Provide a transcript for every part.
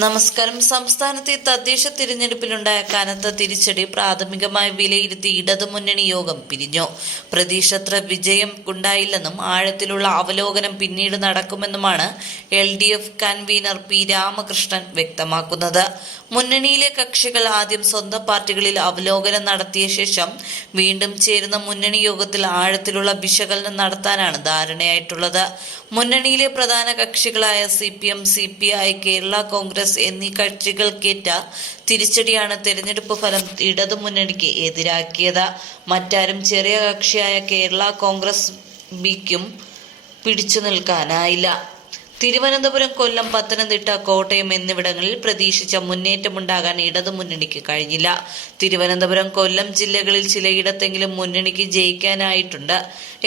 നമസ്കാരം. സംസ്ഥാനത്തെ തദ്ദേശ തിരഞ്ഞെടുപ്പിലുണ്ടായ കനത്ത തിരിച്ചടി പ്രാഥമികമായി വിലയിരുത്തി ഇടതുമുന്നണി യോഗം പിരിഞ്ഞു. പ്രതീക്ഷത്ര വിജയം ഉണ്ടായില്ലെന്നും ആഴത്തിലുള്ള അവലോകനം പിന്നീട് നടക്കുമെന്നുമാണ് L D F convener P Ramakrishnan വ്യക്തമാക്കുന്നത്. മുന്നണിയിലെ കക്ഷികൾ ആദ്യം സ്വന്തം പാർട്ടികളിൽ അവലോകനം നടത്തിയ ശേഷം വീണ്ടും ചേരുന്ന മുന്നണി യോഗത്തിൽ ആഴത്തിലുള്ള വിശകലനം നടത്താനാണ് ധാരണയായിട്ടുള്ളത്. മുന്നണിയിലെ പ്രധാന കക്ഷികളായ C P M C P I Kerala Congress എന്നീ കക്ഷികൾക്കേറ്റ തിരിച്ചടിയാണ് തെരഞ്ഞെടുപ്പ് ഫലം ഇടതുമുന്നണിക്ക് എതിരാക്കിയത്. മറ്റാരും ചെറിയ കക്ഷിയായ കേരള കോൺഗ്രസ് ബിക്കും പിടിച്ചു നിൽക്കാനായില്ല. തിരുവനന്തപുരം കൊല്ലം പത്തനംതിട്ട കോട്ടയം എന്നിവിടങ്ങളിൽ പ്രതീക്ഷിച്ച മുന്നേറ്റമുണ്ടാകാൻ ഇടതുമുന്നണിക്ക് കഴിഞ്ഞില്ല. തിരുവനന്തപുരം കൊല്ലം ജില്ലകളിൽ ചിലയിടത്തെങ്കിലും മുന്നണിക്ക് ജയിക്കാനായിട്ടുണ്ട്.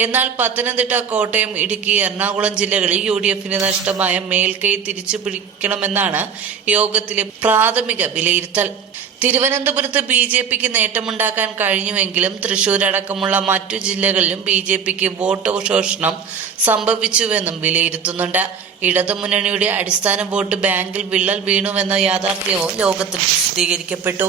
എന്നാൽ പത്തനംതിട്ട കോട്ടയം ഇടുക്കി എറണാകുളം ജില്ലകളിൽ യു ഡി എഫിന് നഷ്ടമായ മേൽക്കൈ തിരിച്ചു പിടിക്കണമെന്നാണ് യോഗത്തിലെ പ്രാഥമിക വിലയിരുത്തൽ. തിരുവനന്തപുരത്ത് ബി ജെ പിക്ക് നേട്ടമുണ്ടാക്കാൻ കഴിഞ്ഞുവെങ്കിലും തൃശൂർ അടക്കമുള്ള മറ്റു ജില്ലകളിലും ബി ജെ പിക്ക് വോട്ട് ശോഷണം സംഭവിച്ചുവെന്നും വിലയിരുത്തുന്നുണ്ട്. ഇടതുമുന്നണിയുടെ അടിസ്ഥാന വോട്ട് ബാങ്കിൽ വിള്ളൽ വീണുവെന്ന യാഥാർത്ഥ്യവും യോഗത്തിൽ വിശദീകരിക്കപ്പെട്ടു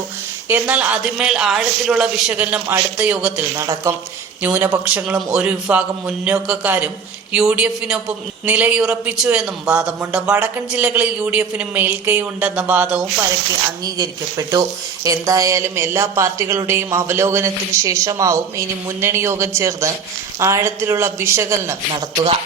എന്നാൽ അതിന്മേൽ ആഴത്തിലുള്ള വിശകലനം അടുത്ത യോഗത്തിൽ നടക്കും. ന്യൂനപക്ഷങ്ങളും ഒരു വിഭാഗം മുന്നോക്കക്കാരും യു ഡി എഫിനൊപ്പം നിലയുറപ്പിച്ചു എന്നും വാദമുണ്ട്. വടക്കൻ ജില്ലകളിൽ യു ഡി എഫിന് മേൽക്കൈ ഉണ്ടെന്ന വാദവും പരക്കെ അംഗീകരിക്കപ്പെട്ടു. എന്തായാലും എല്ലാ പാർട്ടികളുടെയും അവലോകനത്തിന് ശേഷമാവും ഇനി മുന്നണി യോഗം ചേർന്ന് ആഴത്തിലുള്ള വിശകലനം നടത്തുക.